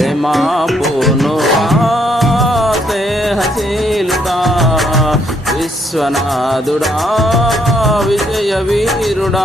ప్రేమ పూనుడా స్నేహశీలుడా విశ్వనాథుడా విజయ వీరుడా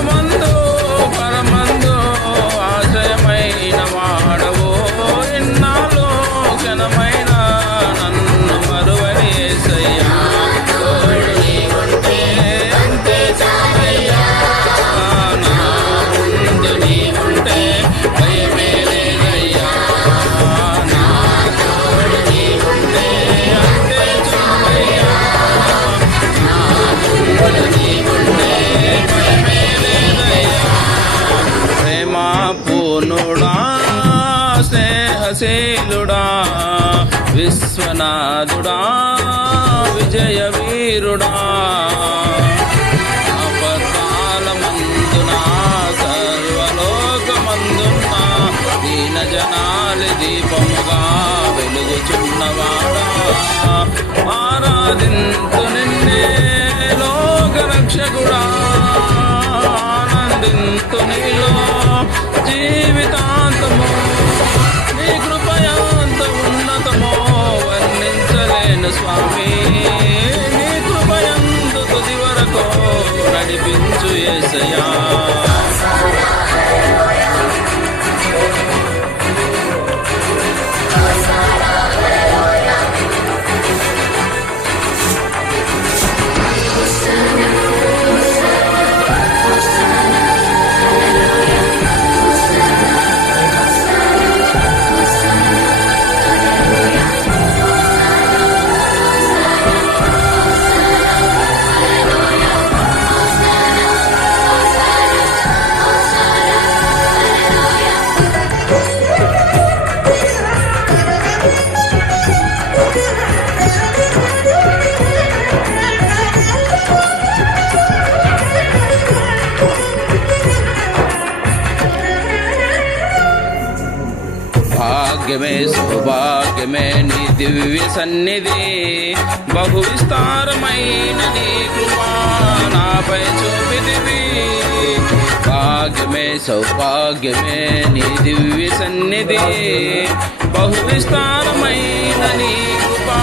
స్నేహశీలుడా విశ్వనాథుడా విజయ వీరుడా అపకాలమందున సర్వలోకమందున్న దీన జనాలి దీపముగా వెలుగుచున్నవాడా. కొరకు నడిపించు ఏసయా భాగ్యమే సౌభాగ్యమే నీ దివ్య సన్నిధి. బహు విస్తారమైన నీ కృపా నాపై చూపిదివి భాగ్యమే సౌభాగ్యమే నీ దివ్య సన్నిధి. బహు విస్తారమైన నీ కృపా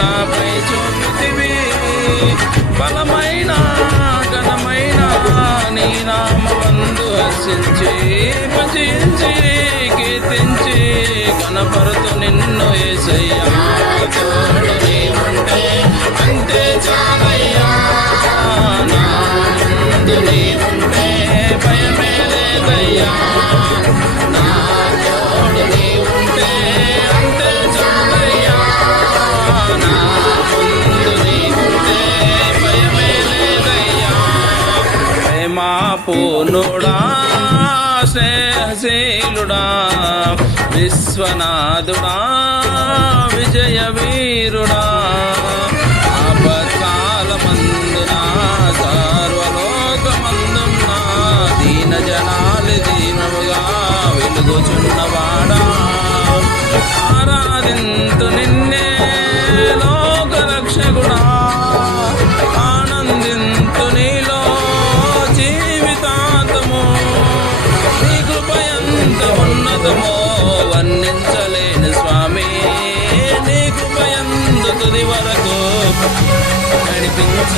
నాపై చూపిదివి బలమైన ఘనమైన నీ నామందు హర్షించి భజించి కీర్తించి కనపరుతు నిన్ను ఏసయ్యా. తోడు నీవుంటే అంతే చాలయ్యా. పూర్ణుడా స్నేహశీలుడా విశ్వనాథుడా విజయ వీరుడా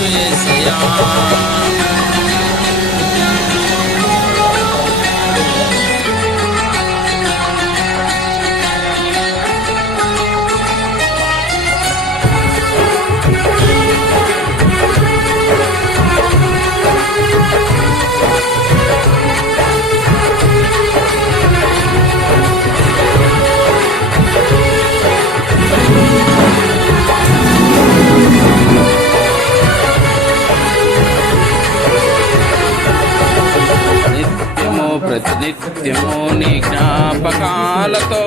యేసయ్యా నిత్యము ప్రతినిత్యము నీ జ్ఞాపకాలతో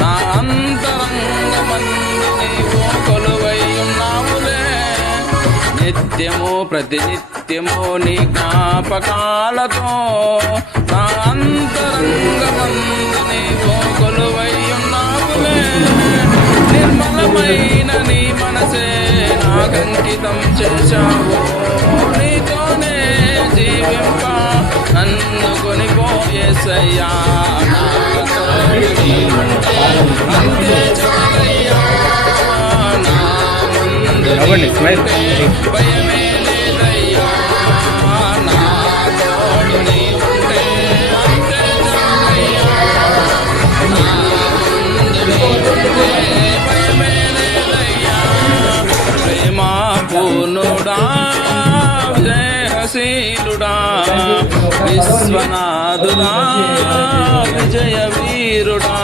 నా అంతరంగమందు నీవు కొలువై ఉన్నావులే నిత్యము ప్రతినిత్యము నీ జ్ఞాపకాలతో నా అంతరంగమందు నీవు కొలువై ఉన్నావులే నిర్మలమైన నీ మనసే నాకంకితం చేశావు. నీతోనే జీవింప నన్ను కొనిపోయేసయ్యా నా ముందు విశ్వనాథుడా విజయ వీరుడా?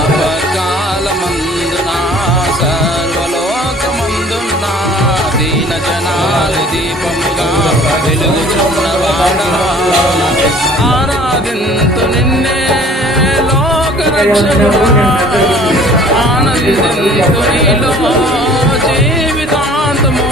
అపకాలమందున? సర్వలోకమందున్న దీన జనాలు దీపముగా వెలుగుచున్నవాడా ఆరాధింతు నిన్నే లోక రక్షకుడా ఆనందింతు నీలో జీవితాంతము.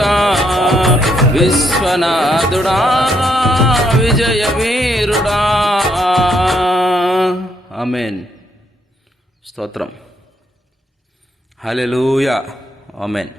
విశ్వనాథుడా విశ్వనాథుడా విజయ వీరుడా. ఆమెన్. స్తోత్రం. హల్లెలూయా. ఆమెన్.